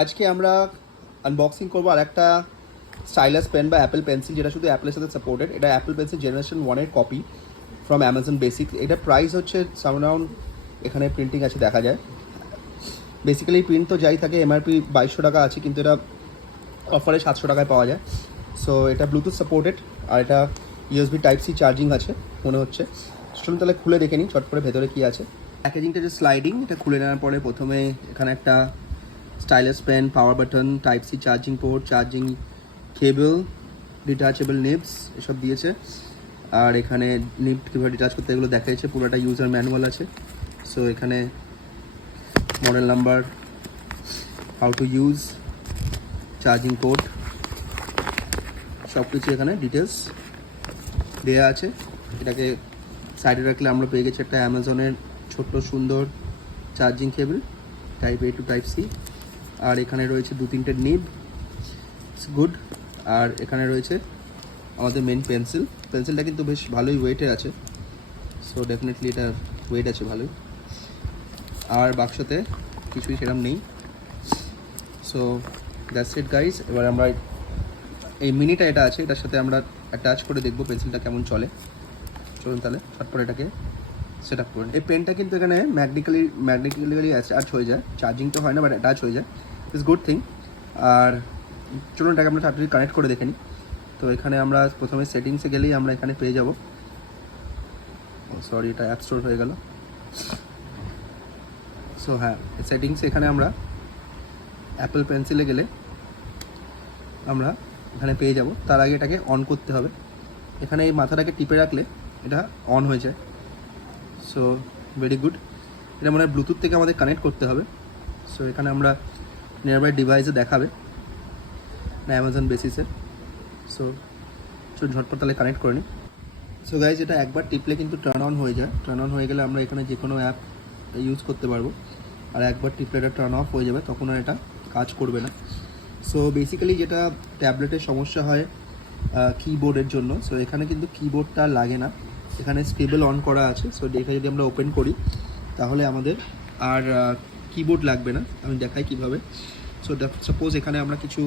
আজকে আমরা আনবক্সিং করবো আর একটা স্টাইলাস পেন বা অ্যাপেল পেন্সিল, যেটা শুধু অ্যাপেলের সাথে সাপোর্টেড। এটা অ্যাপেল পেন্সিল জেনারেশন 1-এর কপি ফ্রম অ্যামাজন বেসিক। এটা প্রাইস হচ্ছে সামরাউন্ড, এখানে প্রিন্টিং আছে দেখা যায়। বেসিক্যালি প্রিন্ট তো যাই থাকে, এমআরপি 2200 টাকা আছে, কিন্তু এটা অফারে 700 টাকায় পাওয়া যায়। সো এটা ব্লুটুথ সাপোর্টেড আর এটা ইউএসবি টাইপ সি চার্জিং আছে মনে হচ্ছে। চলুন তাহলে খুলে দেখে নিই চট করে ভেতরে কী আছে। প্যাকেজিংটা যে স্লাইডিং, এটা খুলে নেওয়ার পরে প্রথমে এখানে একটা stylus pen, power button, type C charging port, charging cable, detachable nibs এসব দিয়েছে। আর এখানে নিব কীভাবে ডিটাচ করতে এগুলো দেখাচ্ছে। পুরোটা ইউজার ম্যানুয়াল আছে। সো এখানে model number, how to use, charging port, সব কিছু এখানে ডিটেলস দেওয়া আছে। এটাকে সাইডে রাখলে আমরা পেয়ে গেছি একটা অ্যামাজনের ছোট্ট সুন্দর চার্জিং কেবল টাইপ এ টু টাইপ সি। আর এখানে রয়েছে 2-3টে নিব, গুড। আর এখানে রয়েছে আমাদের মেন পেন্সিলটা কিন্তু বেশ ভালোই ওয়েটে আছে। সো ডেফিনেটলি এটার ওয়েট আছে ভালোই। আর বাক্সতে কিছুই সেরকম নেই। So that's it guys. এবার আমরা এই মিনিটা এটা আছে, এটার সাথে আমরা অ্যাটাচ করে দেখবো পেন্সিলটা কেমন চলে। চলুন তাহলে ছটপট এটাকে সেট আপ করুন। এই পেনটা কিন্তু এখানে ম্যাগনেটিক্যালি অ্যাটাচ হয়ে যায়, চার্জিং তো হয় না বাট অ্যাটাচ হয়ে যায়, ইটস গুড থিং। আর চলুন এটাকে আমরা তাড়াতাড়ি কানেক্ট করে দেখে নিই। তো এখানে আমরা প্রথমে সেটিংসে গেলেই আমরা এখানে পেয়ে যাব, সরি এটা অ্যাপ স্টোর হয়ে গেল। সো হ্যাঁ, সেটিংসে এখানে আমরা অ্যাপেল পেন্সিলে গেলে আমরা এখানে পেয়ে যাব। তার আগে এটাকে অন করতে হবে। এখানে এই মাথাটাকে টিপে রাখলে এটা অন হয়ে যায়। So very good. এটা মনে হয় ব্লুটুথ থেকে আমাদের কানেক্ট করতে হবে। সো এখানে আমরা নিয়ারবাই ডিভাইসে দেখাবে না অ্যামাজন বেসিসে। সো ঝটপট তাহলে কানেক্ট করে নিই। সো গাইজ, এটা একবার টিপলে কিন্তু টার্ন অন হয়ে যায়। টার্ন অন হয়ে গেলে আমরা এখানে যে কোনো অ্যাপ ইউজ করতে পারবো। আর একবার টিপলে এটা টার্ন অফ হয়ে যাবে, তখন আর এটা কাজ করবে না। সো বেসিক্যালি যেটা ট্যাবলেটের সমস্যা হয় কিবোর্ডের জন্য, সো এখানে কিন্তু কিবোর্ডটা লাগে না, এখানে স্টেবল অন করা আছে। সো এটা যদি আমরা ওপেন করি তাহলে আমাদের আর কিবোর্ড লাগবে না। আমি দেখাই কিভাবে। সো সাপোজ এখানে আমরা কিছু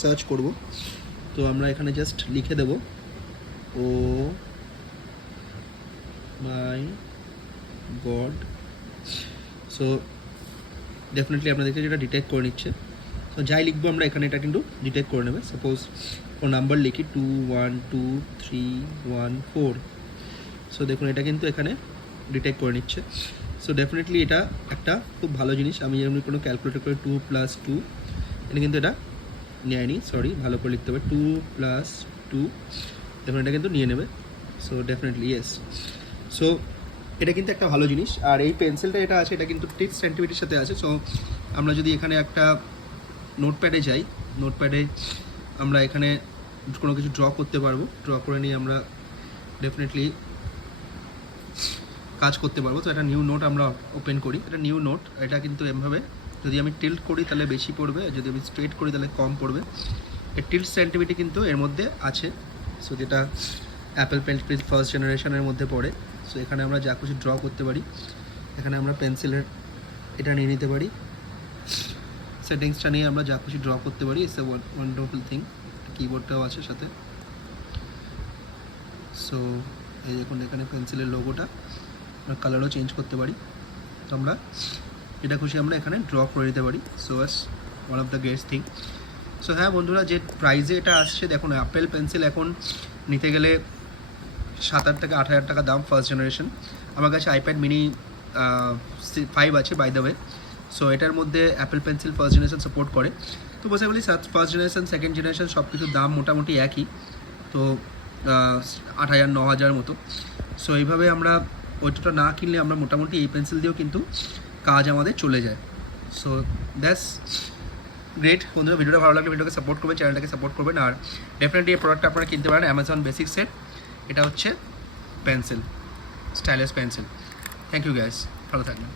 সার্চ করব, তো আমরা এখানে জাস্ট লিখে দেব ও মাই গড। সো ডেফিনেটলি আপনাদেরকে যেটা ডিটেক্ট করে নিচ্ছে। সো যাই লিখবো আমরা এখানে এটা কিন্তু ডিটেক্ট করে নেবে। সাপোজ ও নাম্বার লিখি 2123114। সো দেখুন এটা কিন্তু এখানে ডিটেক্ট করে নিচ্ছে। সো ডেফিনেটলি এটা একটা খুব ভালো জিনিস। আমি যেমন কোনো ক্যালকুলেটর করে 2 + 2, এটা কিন্তু এটা নেয়নি, সরি ভালো করে লিখতে হবে 2 + 2, দেখুন এটা কিন্তু নিয়ে নেবে। So definitely yes. সো এটা কিন্তু একটা ভালো জিনিস। আর এই পেন্সিলটা এটা আছে, এটা কিন্তু 30 সেন্টিমিটার সাথে আছে। সো আমরা যদি এখানে একটা নোটপ্যাডে যাই, নোটপ্যাডে আমরা এখানে কোনো কিছু ড্র করতে পারবো। ড্র করে নিয়ে আমরা ডেফিনেটলি কাজ করতে পারবো। তো একটা নিউ নোট আমরা ওপেন করি। এটা নিউ নোট, এটা কিন্তু এমভাবে যদি আমি টিল্ট করি তাহলে বেশি পড়বে, যদি আমি স্ট্রেট করি তাহলে কম পড়বে। এই টিল্ট সেন্টিমিটি কিন্তু এর মধ্যে আছে। সো যেটা অ্যাপেল পেন্সিল ফার্স্ট জেনারেশনের মধ্যে পড়ে। সো এখানে আমরা যা কিছু ড্র করতে পারি। এখানে আমরা পেন্সিলের এটা নিয়ে নিতে পারি, সেটিংসটা নিয়ে আমরা যা কিছু ড্র করতে পারি। It's a wonderful thing. কিবোর্ডটাও আছে সাথে। সো এই দেখুন এখানে পেন্সিলের লোগোটা, আমরা কালারও চেঞ্জ করতে পারি। তো আমরা যেটা খুশি আমরা এখানে ড্র করে দিতে পারি। So us one of the great thing. So হ্যাঁ বন্ধুরা, যে প্রাইজে এটা আসছে দেখুন, অ্যাপেল পেন্সিল এখন নিতে গেলে 7,000 থেকে 8,000 টাকা দাম ফার্স্ট জেনারেশন। আমার কাছে আইপ্যাড মিনি 5 আছে বাই দ্য ওয়ে। সো এটার মধ্যে Apple pencil first generation support করে। তো বসে বলি ফার্স্ট জেনারেশন সেকেন্ড জেনারেশন সব কিছুর দাম মোটামুটি একই, তো 8,000-9,000 মতো। সো এইভাবে আমরা ওইটা না কিনলে আমরা মোটামুটি এই পেন্সিল দিয়েও কিন্তু কাজ আমাদের চলে যায়। So that's great. বন্ধুরা, ভিডিওটা ভালো লাগলে ভিডিওকে সাপোর্ট করবেন, চ্যানেলটাকে সাপোর্ট করবেন। আর ডেফিনেটলি এই প্রোডাক্টটা আপনারা কিনতে পারেন অ্যামাজন বেসিক্সের। এটা হচ্ছে pencil, stylus pencil. Thank you guys, ভালো থাকবেন।